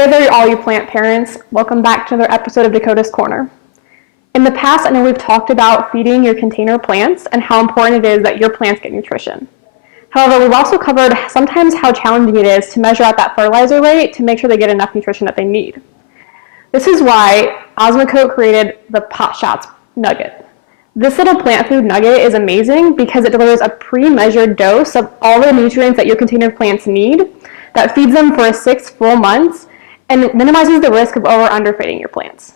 Hey there, all you plant parents. Welcome back to another episode of Dakota's Corner. In the past, I know we've talked about feeding your container plants and how important it is that your plants get nutrition. However, we've also covered sometimes how challenging it is to measure out that fertilizer rate to make sure they get enough nutrition that they need. This is why Osmocote created the Potshots nugget. This little plant food nugget is amazing because it delivers a pre-measured dose of all the nutrients that your container plants need that feeds them for 6 full months and minimizes the risk of over or underfeeding your plants.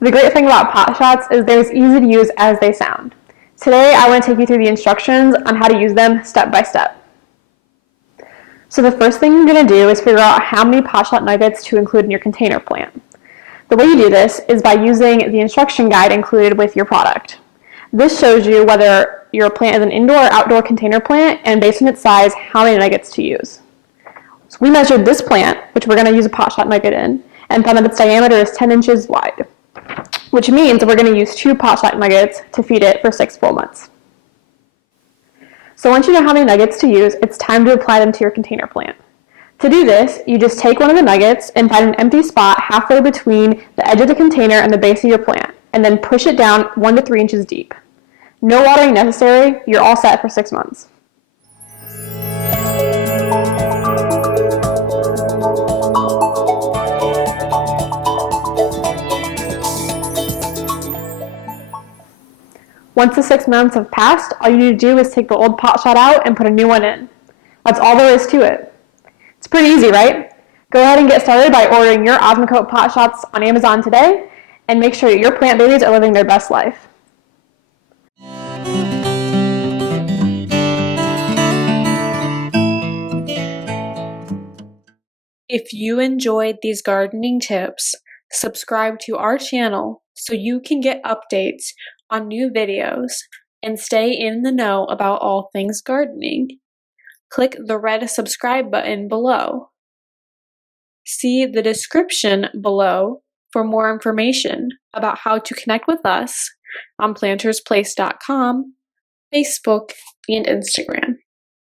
The great thing about Potshots is they're as easy to use as they sound. Today, I want to take you through the instructions on how to use them step by step. So the first thing you're going to do is figure out how many Potshot nuggets to include in your container plant. The way you do this is by using the instruction guide included with your product. This shows you whether your plant is an indoor or outdoor container plant, and based on its size, how many nuggets to use. So we measured this plant, which we're going to use a Potshot nugget in, and found that its diameter is 10 inches wide, which means we're going to use 2 Potshot nuggets to feed it for 6 full months. So once you know how many nuggets to use, it's time to apply them to your container plant. To do this, you just take one of the nuggets and find an empty spot halfway between the edge of the container and the base of your plant, and then push it down 1 to 3 inches deep. No watering necessary, you're all set for 6 months. Once the 6 months have passed, all you need to do is take the old Potshot out and put a new one in. That's all there is to it. It's pretty easy, right? Go ahead and get started by ordering your Osmocote Potshots on Amazon today, and make sure your plant babies are living their best life. If you enjoyed these gardening tips, subscribe to our channel so you can get updates on new videos and stay in the know about all things gardening. Click the red subscribe button below. See the description below for more information about how to connect with us on PlantersPlace.com, Facebook, and Instagram.